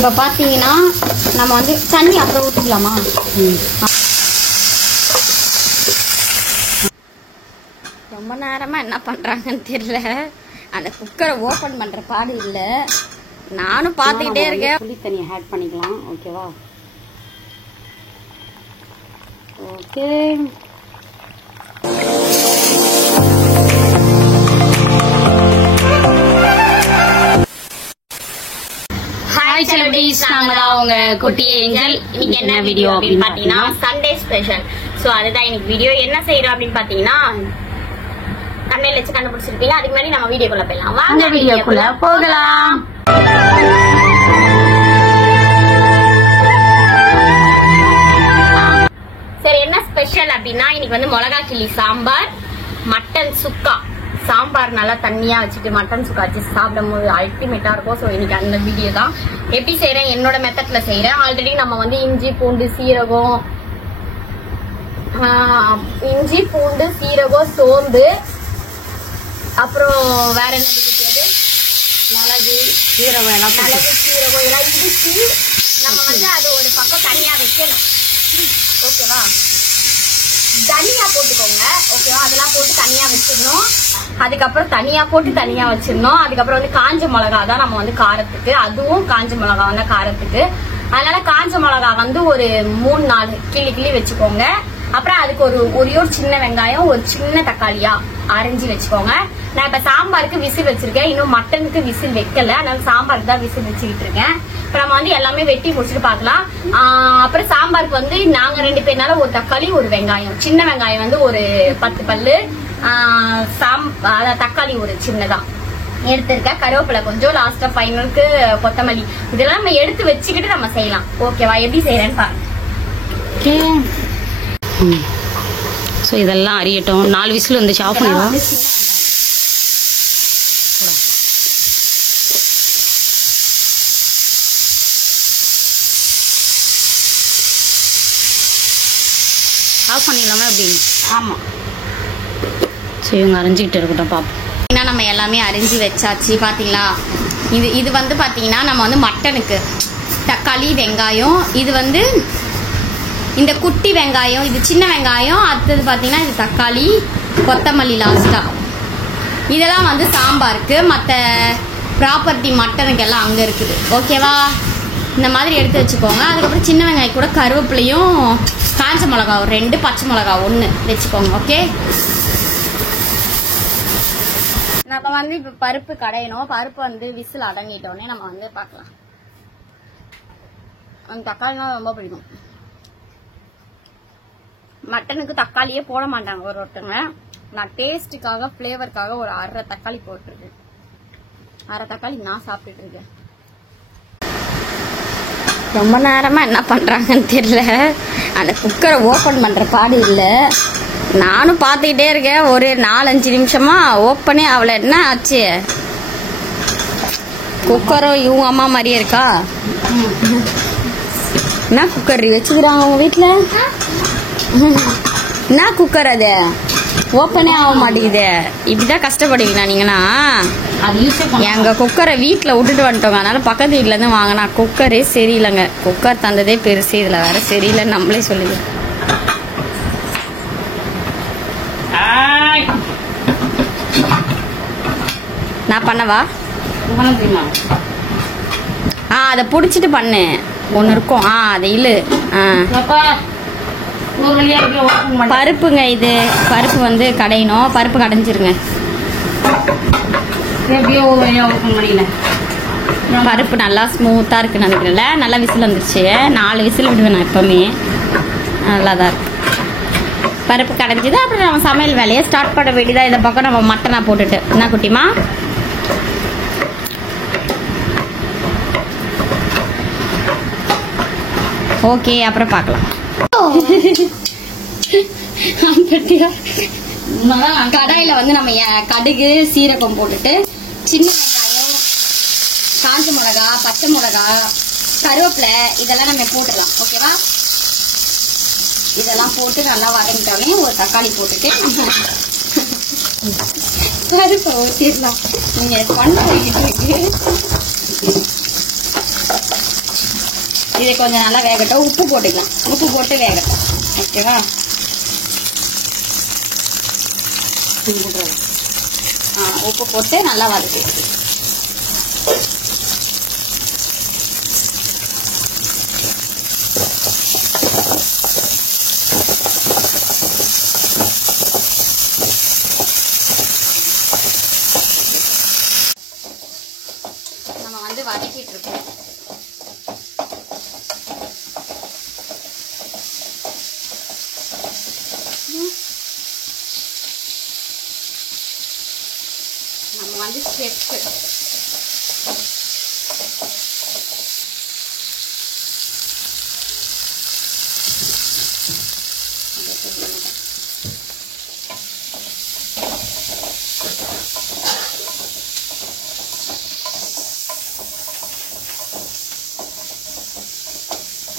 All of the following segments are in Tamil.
இப்போ பார்த்தீங்கன்னா நம்ம வந்து தண்ணி அப்புறம் ஊற்றிக்கலாமா? ரொம்ப நேரமாக என்ன பண்ணுறாங்கன்னு தெரியல. அந்த குக்கரை ஓப்பன் பண்ணுற பாடு இல்லை. நானும் பார்த்துக்கிட்டே இருக்கேன். புளி தண்ணியை ஆட் பண்ணிக்கலாம். ஓகேவா? ஓகே. உங்க குட்டி ஏஞ்சல். இன்னைக்கு என்ன வீடியோ அப்படின்னு பாத்தீங்கன்னா சண்டே ஸ்பெஷல். சோ அதுதான் இன்னைக்கு வீடியோ. என்ன செய்யறோம் அப்படின்னு பாத்தீங்கன்னா தண்ணியில வச்சு கண்டுபிடிச்சிருப்பீங்க. அதுக்கு முன்னாடி நம்ம வீடியோக்குள்ள போயிடலாம். வாங்க வீடியோக்குள்ள போகலாம். சரி, என்ன ஸ்பெஷல் அப்படின்னா இன்னைக்கு வந்து மிளகா கிள்ளி சாம்பார், மட்டன் சுக்கா. சாம்பார் நல்லா தண்ணியா வச்சுட்டு மட்டன் சுக்கா வச்சு சாப்பிடும் போது அல்டிமேட்டா இருக்கும். ஸோ இன்னைக்கு அந்த வீடியோ தான். எப்படி செய்யறேன், என்னோட மெத்தட்ல செய்யறேன். ஆல்ரெடி நம்ம வந்து இஞ்சி பூண்டு சீரகம் சோம்பு, அப்புறம் வேற என்ன இருக்குது, மிளகு சீரகம் எல்லாம் இடிச்சு நம்ம வந்து அது ஒரு பக்கம் தனியா வைக்கணும். ஓகேவா? தனியா போட்டுக்கோங்க. ஓகேவா? அதெல்லாம் போட்டு தனியா வச்சிடணும். அதுக்கப்புறம் தனியா போட்டு தனியா வச்சிடணும். அதுக்கப்புறம் வந்து காஞ்ச மிளகா தான் நம்ம வந்து காரத்துக்கு, அதுவும் காஞ்ச மிளகா வந்து காரத்துக்கு. அதனால காஞ்ச மிளகா வந்து ஒரு 3-4 கிள்ளி வச்சுக்கோங்க. அப்புறம் அதுக்கு ஒரே ஒரு சின்ன வெங்காயம், ஒரு சின்ன தக்காளியா அரைஞ்சி வச்சுக்கோங்க. நான் இப்ப சாம்பாருக்கு விசில் வச்சிருக்கேன். இன்னும் மட்டனுக்கு விசில் வைக்கல. அதனால சாம்பாருக்கு தான் விசில் வச்சுக்கிட்டு இருக்கேன். இப்ப நம்ம வந்து எல்லாமே வெட்டி முடிச்சுட்டு பாக்கலாம். அப்புறம் சாம்பாருக்கு வந்து நாங்க 2 பேர்னால ஒரு தக்காளி, ஒரு வெங்காயம், சின்ன வெங்காயம் வந்து ஒரு 10 பல்லு, தக்காளி ஒரு சின்னதா எடுத்திருக்கேன். கருவேப்பிலை கொஞ்சம், லாஸ்டா ஃபைனலுக்கு கொத்தமல்லி. இதெல்லாம் நம்ம எடுத்து வச்சுக்கிட்டு நம்ம செய்யலாம். ஓகேவா? எப்படி செய்யறேன்னு பாருங்க. ஸோ இதெல்லாம் அறியட்டும். 4 விசில் வந்துச்சு. ஆஃப் பண்ணிடலாம். ஆஃப் பண்ணிடலாமா? எப்படி? ஆமா. ஸோ இவங்க அரைஞ்சிக்கிட்டு இருக்கட்டும், பார்ப்போம். நம்ம எல்லாமே அரிஞ்சு வச்சாச்சு. பாத்தீங்களா? இது வந்து பாத்தீங்கன்னா நம்ம வந்து மட்டனுக்கு தக்காளி வெங்காயம், இது வந்து இந்த குட்டி வெங்காயம், இது சின்ன வெங்காயம், அடுத்தது பாத்தீங்கன்னா இது தக்காளி, கொத்தமல்லி லாஸ்டா. இதெல்லாம் வந்து சாம்பாருக்கு. மற்ற ப்ராப்பர்ட்டி மட்டனுக்கு எல்லாம் அங்க இருக்குது. ஓகேவா? இந்த மாதிரி எடுத்து வச்சுக்கோங்க. அதுக்கப்புறம் சின்ன வெங்காயம் கூட கருவேப்பிலையும் காஞ்ச மிளகா 2, பச்சை மிளகா 1 வச்சுக்கோங்க. ஓகே. நம்ம வந்து இப்ப பருப்பு கடையணும். பருப்பு வந்து விசில் அடங்கிட்டோடனே நம்ம வந்து பார்க்கலாம். அந்த தக்காளினா ரொம்ப பிடிக்கும். மட்டனுக்கு தக்காளியே போட மாட்டாங்க ஒருத்தங்க. நான் டேஸ்டுக்காக ஃபிளேவருக்காக ஒரு 1/2 தக்காளி போட்டிருக்கேன். 1/2 தக்காளி நான் சாப்பிட்டுட்டு இருக்கேன். ரொம்ப நேரமா என்ன பண்றாங்கன்னு தெரியல. அந்த குக்கரை ஓபன் பண்ற பாடு இல்லை. நானும் பார்த்துக்கிட்டே இருக்கேன். ஒரு 4-5 நிமிஷமா ஓப்பனே அவளை. என்ன ஆச்சு? குக்கரும் இவங்க அம்மா மாதிரியே இருக்கா? என்ன குக்கர் வச்சுக்கிறாங்க உங்க வீட்டுல? என்ன குக்கர் அது? ஓப்பனே ஆக மாட்டேங்குது. இப்படிதான் கஷ்டப்படுவீங்களா நீங்கன்னா? எங்க குக்கரை வீட்டுல விட்டுட்டு வந்துட்டோங்க. அதனால பக்கத்து வீட்டுல இருந்து வாங்கினா குக்கரே சரியில்லைங்க. குக்கர் தந்ததே பெருசு, இதுல வேற சரியில்லைன்னு நம்மளே சொல்லுது. நான் பண்ணவா? அதை புடிச்சிட்டு பண்ணு. ஒன்னு இருக்கும். அதை இல்லு. பருப்புங்க, இது பருப்பு வந்து கடையணும். பருப்பு கடைஞ்சிருங்க. பருப்பு நல்லா ஸ்மூத்தா இருக்குன்னு நினைக்கிறேன்ல. நல்லா விசில் வந்துருச்சு. 4 விசில் விடுவேன் நான் எப்பவுமே. நல்லாதான் இருக்கு. பருப்பு கடைஞ்சிது. அப்புறம் நம்ம சமையல் வேலையை ஸ்டார்ட் பண்ண வேண்டியதா. இந்த பக்கம் நம்ம மட்டனா போட்டுட்டு. என்ன குட்டிமா? ஓகே, அப்புறம் பார்க்கலாம். கடாயில வந்து நம்ம கடுகு சீரகம் போட்டுட்டு சின்ன வெங்காயம், காஞ்ச மிளகா, பச்சை மிளகா, கருவேப்பிலை இதெல்லாம் நம்ம போட்டுடலாம். ஓகேவா? இதெல்லாம் போட்டு நல்லா வதங்கிட்டோடனே ஒரு தக்காளி போட்டுட்டு பருப்பை ஊற்றிடலாம். நீங்க பண்ண இது கொஞ்சம் நல்லா வேகட்டும். உப்பு போட்டுக்கலாம். உப்பு போட்டு வேகட்டும். ஓகேவா? உப்பு போட்டு நல்லா வதக்கி நம்ம வந்து வதக்கிட்டு இருக்கோம். நம்ம வந்து ஸ்டெப்பு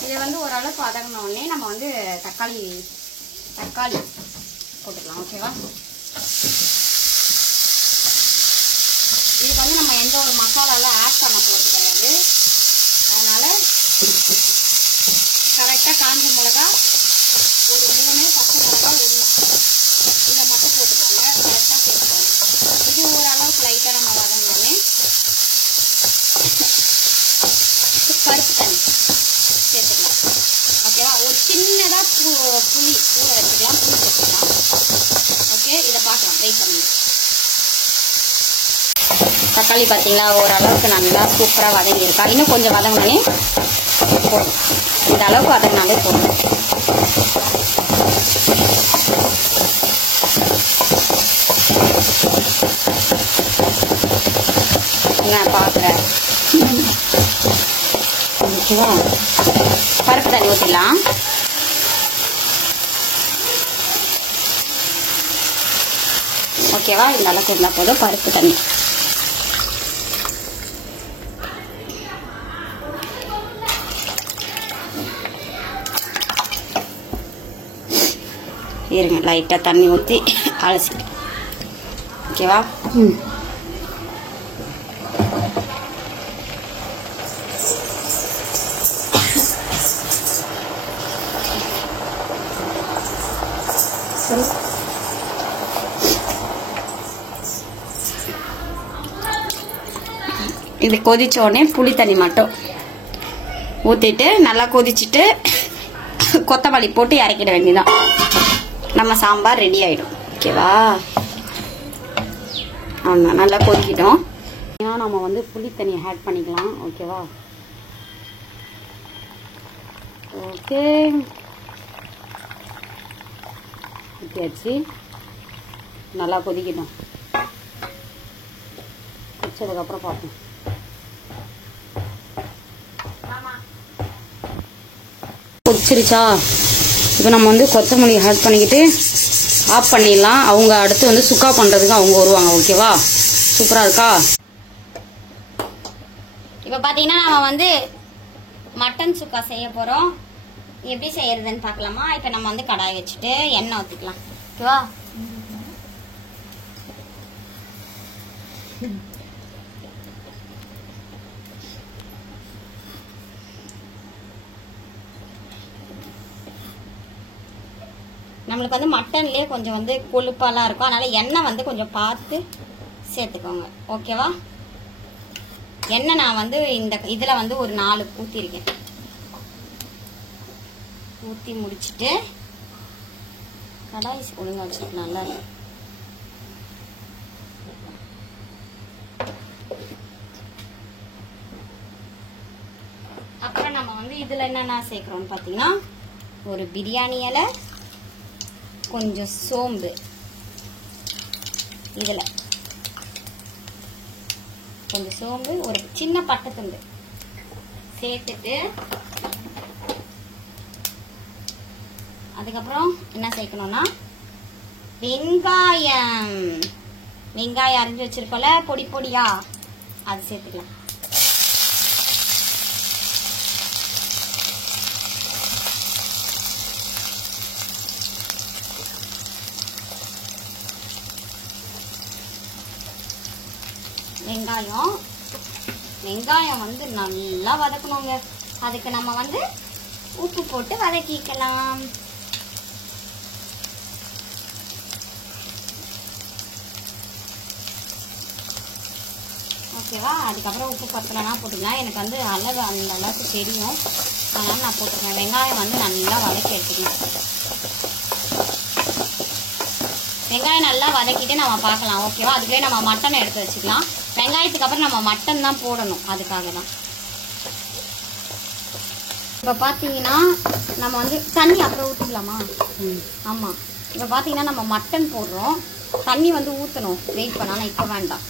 இதை வந்து ஓரளவுக்கு வதங்கின உடனே நம்ம வந்து தக்காளி போட்டுக்கலாம். ஓகேவா? இதுக்கு வந்து நம்ம எந்த ஒரு மசாலாலாம் ஆட் பண்ண போகிறது கிடையாது. அதனால கரெக்டாக காஞ்ச மிளகா ஒரு 3, பச்சை மிளகா 1 இதை மட்டும் போட்டுக்கோங்க. கரெக்டாக சேர்த்துக்கோங்க. இது ஓரளவுக்கு லைட்டாக நம்ம வதங்கினோடனே பருப்பு தண்ணி சேர்த்துக்கலாம். ஓகேவா? ஒரு சின்னதாக புளி ஊற வச்சுக்கலாம். புளி போட்டுக்கலாம். ஓகே, இதை பார்க்கலாம். வெயிட் பண்ணுங்க. தக்காளி பார்த்தீங்களா, ஓரளவுக்கு நல்லா சூப்பராக வதங்கியிருக்கா. இன்னும் கொஞ்சம் வதங்கினே போதும். இந்த அளவுக்கு வதங்கினாலே போதும். நான் பார்க்குறேன். ஓகேவா? பருப்பு தண்ணி ஊற்றிடலாம். ஓகேவா? இந்த அளவுக்கு இருந்தால் போதும். பருப்பு தண்ணி இருங்க, லைட்டாக தண்ணி ஊற்றி அலசிட்டு. ஓகேவா? இது கொதிச்ச உடனே புளி தண்ணி மட்டும் ஊற்றிட்டு நல்லா கொதிச்சுட்டு கொத்தமல்லி போட்டு இறக்கிட வேண்டியதான். நம்ம சாம்பார் ரெடி ஆகிடும். ஓகேவா? ஆமாம், நல்லா கொதிக்கிட்டோம். ஏன்னா நம்ம வந்து புளி தண்ணியை ஆட் பண்ணிக்கலாம். ஓகேவா? ஓகே, ஊற்றியாச்சு. நல்லா கொதிக்கிட்டோம். கொதிச்சதுக்கப்புறம் பார்ப்போம். கொதிச்சிருச்சா? இப்போ நம்ம வந்து கொத்தமல்லி ஆட் பண்ணிக்கிட்டு ஆஃப் பண்ணிடலாம். அவங்க அடுத்து வந்து சுக்கா பண்ணுறதுக்கு அவங்க வருவாங்க. ஓகேவா? சூப்பராக இருக்கா? இப்போ பார்த்தீங்கன்னா நம்ம வந்து மட்டன் சுக்கா செய்ய போகிறோம். எப்படி செய்யறதுன்னு பார்க்கலாமா? இப்போ நம்ம வந்து கடாய் வச்சுட்டு எண்ணெய் ஊற்றிக்கலாம். ஓகேவா? நம்மளுக்கு வந்து மட்டன்லேயே கொஞ்சம் வந்து கொழுப்பாலாம் இருக்கும். அதனால எண்ணெய் வந்து கொஞ்சம் பார்த்து சேர்த்துக்கோங்க. ஓகேவா? எண்ணெய் நான் வந்து இந்த இதில் வந்து ஒரு 4 ஊற்றிருக்கேன். ஊற்றி முடிச்சுட்டு கடாய் ஒழுங்காக வச்சுக்கலாம்ல. அப்புறம் நம்ம வந்து இதில் என்னென்ன சேர்க்குறோம்னு பார்த்தீங்கன்னா, ஒரு பிரியாணி இலை, கொஞ்சம் சோம்பு, இதில் கொஞ்சம் சோம்பு, ஒரு சின்ன பட்டை துண்டு சேர்த்துட்டு அதுக்கப்புறம் என்ன சேர்க்கணும்னா வெங்காயம் அரிஞ்சு வச்சிருக்கோம்ல பொடி பொடியா, அது சேர்த்துக்கலாம். வெங்காயம் வந்து நல்லா வதக்கணுங்க. அதுக்கு நம்ம வந்து உப்பு போட்டு வதக்கிக்கலாம். ஓகேவா? அதுக்கப்புறம் உப்பு பத்தலைன்னா போட்டுக்கலாம். எனக்கு வந்து அளவு அந்த அளவுக்கு தெரியும், அதனால நான் போட்டுருக்கேன். வெங்காயம் வந்து நல்லா வதக்கி எடுத்துக்கலாம். வெங்காயம் நல்லா வதக்கிட்டு நம்ம பார்க்கலாம். ஓகேவா? அதுக்குள்ளே நம்ம மட்டனை எடுத்து வச்சுக்கலாம். வெங்காயத்துக்கு அப்புறம் நம்ம மட்டன் தான் போடணும், அதுக்காக தான். இப்போ பார்த்தீங்கன்னா நம்ம வந்து தண்ணி அப்புறம் ஊற்றிக்கலாமா? ஆமாம். இப்போ பார்த்தீங்கன்னா நம்ம மட்டன் போடுறோம், தண்ணி வந்து ஊற்றணும். வெயிட் பண்ணாலும் இப்போ வேண்டாம்.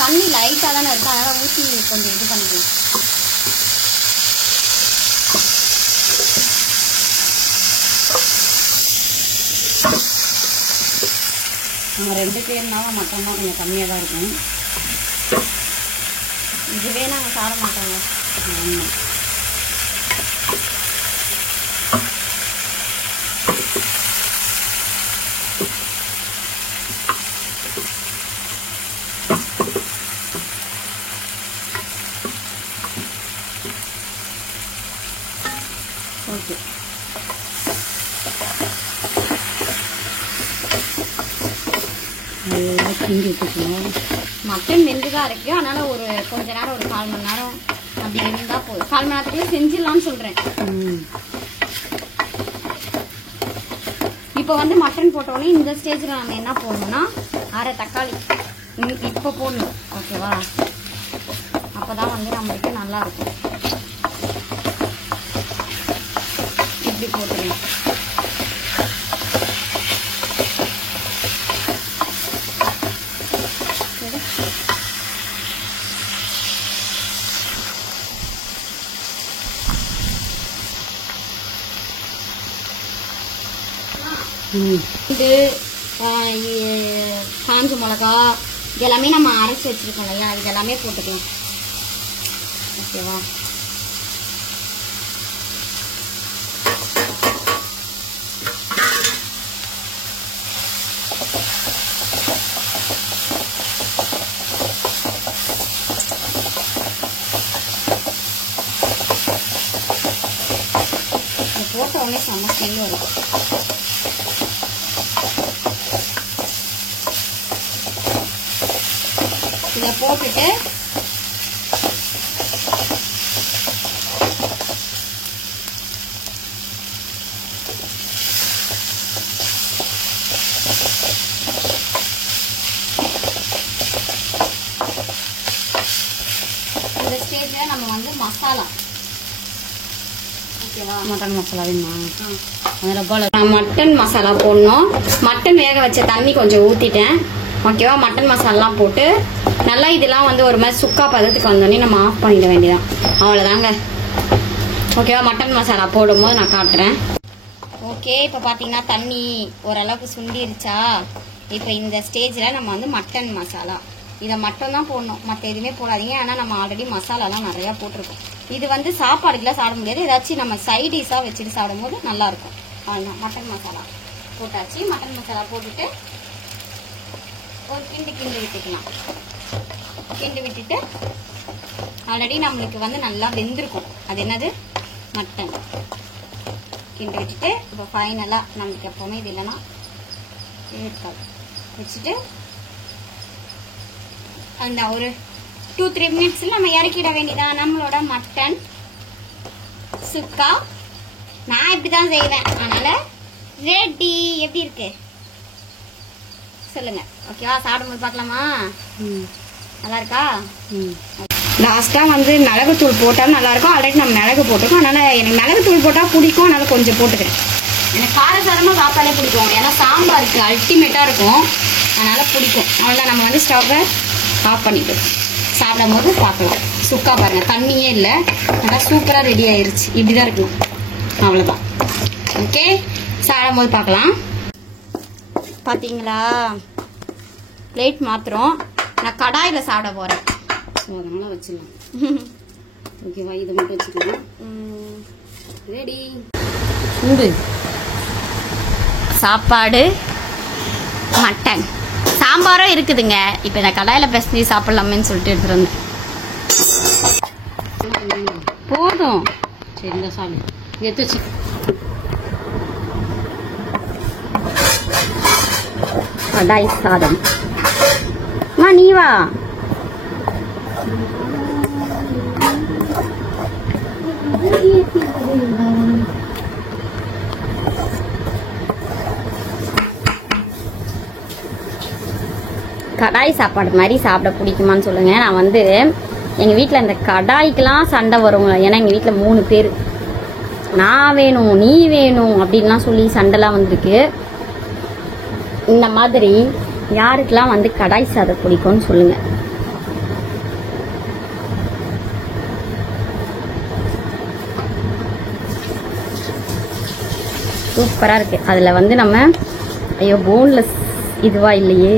தண்ணி லைட்டாக தானே இருக்கும், அதனால் ஊற்றி கொஞ்சம் இது பண்ணிக்கலாம். நம்ம 2 பேர்னாலும் மட்டன் தான் கொஞ்சம் கம்மியாக தான் இருக்கும். இதுவே நாங்கள் சாப்பிட மாட்டோங்க. ஆமாம். ஓகே. மட்டன் வெந்துதான் இருக்கு, அதனால ஒரு கொஞ்ச நேரம், ஒரு 1/4 மணி நேரம் அப்படி இருந்தா போதும். 1/4 மணி நேரத்துக்குள்ள செஞ்சிடலாம்னு சொல்றேன். இப்போ வந்து மட்டன் போட்டோடனே இந்த ஸ்டேஜ்ல நம்ம என்ன போடணும்னா 1/2 தக்காளி இப்போ போடணும். ஓகேவா? அப்பதான் வந்து நம்மளுக்கு நல்லா இருக்கும். இப்படி போட்டுருங்க. இது காஞ்ச மிளகா இதெல்லாமே நம்ம அரைச்சி வச்சிருக்கோம் இல்லையா, இதெல்லாமே போட்டுக்கலாம். ஓகேவா? போட்ட உடனே செம்ம ஸ்மெல் வரும். இதை போட்டுட்டு இந்த ஸ்டேஜில் நம்ம வந்து மசாலா, ஓகேவா? மட்டன் மசாலா வேணுமா? மட்டன் மசாலா போடணும். மட்டன் வேக வச்ச தண்ணி கொஞ்சம் ஊற்றிட்டேன். ஓகேவா? மட்டன் மசாலாம் போட்டு நல்லா இதெல்லாம் வந்து ஒரு மாதிரி சுக்கா பதத்துக்கு வந்தோடனே நம்ம ஆஃப் பண்ணிட வேண்டியதான். அவ்வளோதாங்க. ஓகேவா? மட்டன் மசாலா போடும்போது நான் காட்டுறேன். ஓகே, இப்போ பார்த்தீங்கன்னா தண்ணி ஓரளவுக்கு சுண்டிருச்சா? இப்போ இந்த ஸ்டேஜில் நம்ம வந்து மட்டன் மசாலா இதை மட்டும் தான் போடணும், மற்ற எதுவுமே போடாதீங்க. ஆனால் நம்ம ஆல்ரெடி மசாலாலாம் நிறையா போட்டிருக்கோம். இது வந்து சாப்பாடுக்கெல்லாம் சாப்பிட முடியாது, ஏதாச்சும் நம்ம சைடிஷாக வச்சுட்டு சாப்பிடும்போது நல்லாயிருக்கும். அவ்வளோதான். மட்டன் மசாலா போட்டாச்சு. மட்டன் மசாலா போட்டுட்டு ஒரு கிண்டு விட்டுக்கலாம். கிண்டு விட்டுட்டு ஆல்ரெடி நம்மளுக்கு வந்து நல்லா வெந்திருக்கும். அது என்னது? மட்டன். கிண்டு விட்டுட்டு இப்போ ஃபைனலாக நம்மளுக்கு எப்போவுமே இது இல்லைன்னா இருக்காது வச்சுட்டு அந்த ஒரு 2-3 மினிட்ஸில் நம்ம இறக்கிட வேண்டியதான் நம்மளோட மட்டன் சுக்கா. நான் இப்படி தான் செய்வேன், அதனால ரெடி. எப்படி இருக்கு சொல்லுங்க. ஓகேவா? சாப்பிடும்போது பார்க்கலாமா? நல்லா இருக்கா? லாஸ்ட்டாக வந்து மிளகுத்தூள் போட்டாலும் நல்லாயிருக்கும். ஆல்ரெடி நம்ம மிளகு போட்டிருக்கோம், அதனால் எனக்கு மிளகுத்தூள் போட்டால் பிடிக்கும், அதனால் கொஞ்சம் போட்டுக்கிறேன். எனக்கு காரசாரமாக சாப்பிட்டாலே பிடிக்கும், ஏன்னா சாம்பாருக்கு அல்டிமேட்டாக இருக்கும், அதனால் பிடிக்கும். அவ்வளோதான். நம்ம வந்து ஸ்டவ்வை ஆஃப் பண்ணிட்டு சாப்பிடும் போது பார்க்கலாம். சுக்கா பாருங்கள், தண்ணியே இல்லை, நல்லா சூப்பராக ரெடி ஆயிடுச்சு. இப்படி தான் இருக்கணும். அவ்வளோதான். ஓகே, சாப்பிடும் போது பார்க்கலாம். பார்த்தீங்களா? பிளேட் மாத்திரம் நான் கடாயில் சாப்பிட போகிறேன். ஸோ அதனால் வச்சிடலாம். ஓகேவா? இதை மட்டும் வச்சுக்கலாம். ரெடி. சூடு சாப்பாடு, மட்டன், சாம்பாரும் இருக்குதுங்க. இப்போ நான் கடாயில் பிசைஞ்சு சாப்பிட்லாமேன்னு சொல்லிட்டு எடுத்துகிட்டு வந்தேன். போதும். சரி இந்த சாமி எடுத்து வச்சு. கடாய் சாதம். நீ வா. கடாய் சாப்பாடு மாதிரி சாப்பிட பிடிக்குமான்னு சொல்லுங்க. நான் வந்து எங்க வீட்டில் இந்த கடாய்க்கெல்லாம் சண்டை வருங்க. ஏன்னா எங்க வீட்டில் 3 பேர், நான் வேணும் நீ வேணும் அப்படின்லாம் சொல்லி சண்டைலாம் வந்திருக்கு. இந்த மாதிரி யாருக்கெல்லாம் வந்து கடாய் சாதம் பிடிக்கும்னு சொல்லுங்க. சூப்பரா இருக்கு. அதுல வந்து நம்ம ஐயோ போன்லெஸ் இதுவா இல்லையே,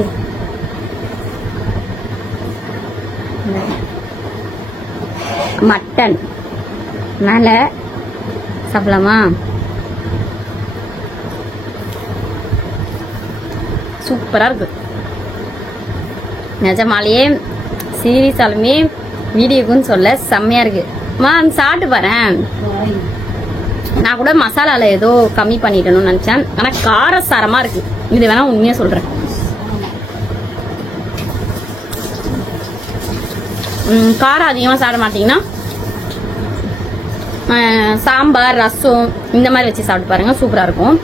மட்டன் மேல சாப்பிடலாமா? சூப்பரா இருக்கு நிஜமாலேயே. சீரியஸாலுமே வீடியோக்குன்னு சொல்ல செம்மையா இருக்கு. சாப்பிட்டு பாறேன். நான் கூட மசாலால ஏதோ கம்மி பண்ணிட்டணும்னு நினைச்சேன். ஆனா காரசாரமா இருக்கு. இது வேணா உண்மையா சொல்றேன். காரம் அதிகமா சாப்பிட மாட்டீங்கன்னா சாம்பார் ரசம் இந்த மாதிரி வச்சு சாப்பிட்டு பாருங்க, சூப்பரா இருக்கும்.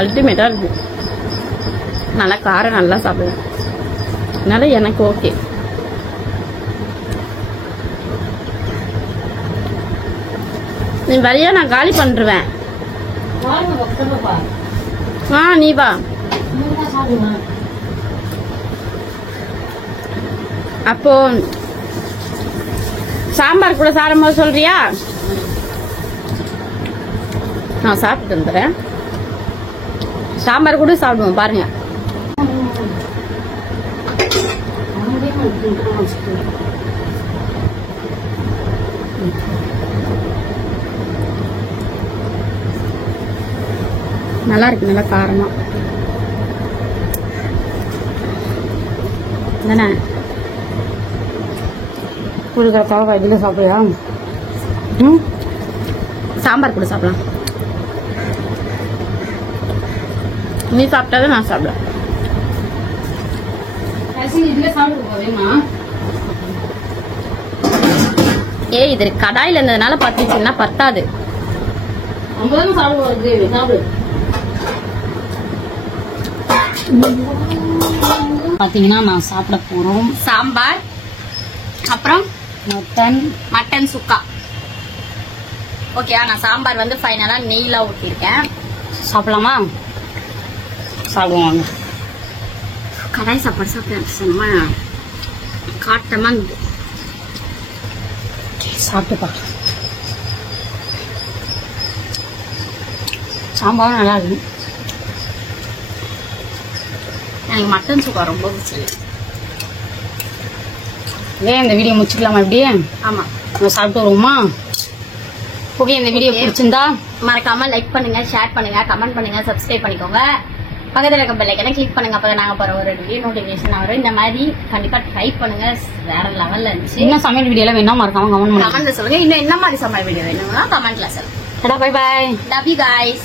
அல்டிமேட்டா இருக்கு. நல்லா காரம் நல்லா சாப்பிடுவேன். அதனால எனக்கு ஓகே. நீ வழியா நான் காலி பண்ணிருவேன். நீ வா. அப்போ சாம்பார் கூட சாப்பிடும்போது சொல்றியா? நான் சாப்பிட்டு வந்துடுறேன். சாம்பார் கூட சாப்பிடுவோம் பாருங்க. நல்லா இருக்கு, நல்லா காரமா தானே. புழுக்கா இதுல சாப்பிடுறியா? சாம்பார் கூட சாப்பிடலாம். நீ சாப்பிட்டாதான் நான் சாப்பிடுவேன். இதுல சாப்பிடுவோமா? இது கடாயில இருந்ததுனால பத்திச்சுன்னா பத்தாது. சாப்பிடுவோம். சாப்பிடு. பாத்தீங்கன்னா நான் சாப்பிட போறோம். சாம்பார், அப்புறம் மட்டன் சுக்கா. ஓகே, நான் சாம்பார் வந்து ஃபைனலா நெய்ல ஊற்றிருக்கேன். சாப்பிடலாமா? சாப்பிடுவாங்க. கடாய் சாப்பாடு சாப்பிட்டேன். செம்ம காட்டமா இருந்தது. சாப்பிட்டு பார்க்கலாம். சாம்பாரும் நல்லா இருக்கு. எனக்கு மட்டன் சுக்கா ரொம்ப பிடிச்சது. இந்த வீடியோ முடிச்சுக்கலாமா? இப்படி ஆமா, நம்ம சாப்பிட்டு வருவோமா? ஓகே, இந்த வீடியோ பிடிச்சிருந்தா மறக்காம லைக் பண்ணுங்க, ஷேர் பண்ணுங்க, கமெண்ட் பண்ணுங்க, சப்ஸ்கிரைப் பண்ணிக்கோங்க. பக்கத்துல இருக்க பெல் ஐகானை கிளிக் பண்ணுங்க. அப்பதான் நாங்க போற ஒரு வீடியோ நோட்டிபிகேஷன் வரும். இந்த மாதிரி கண்டிப்பா ட்ரை பண்ணுங்க. வேற லெவல்ல இருந்துச்சு. இன்னும் சமையல் வீடியோ எல்லாம் வேணா மறக்காம கமெண்ட் பண்ணுங்க. கமெண்ட்ல சொல்லுங்க. இன்னும் என்ன மாதிரி சமையல் வீடியோ வேணும்னா கமெண்ட்ல சொல்லுங்க. Bye bye. Love you guys.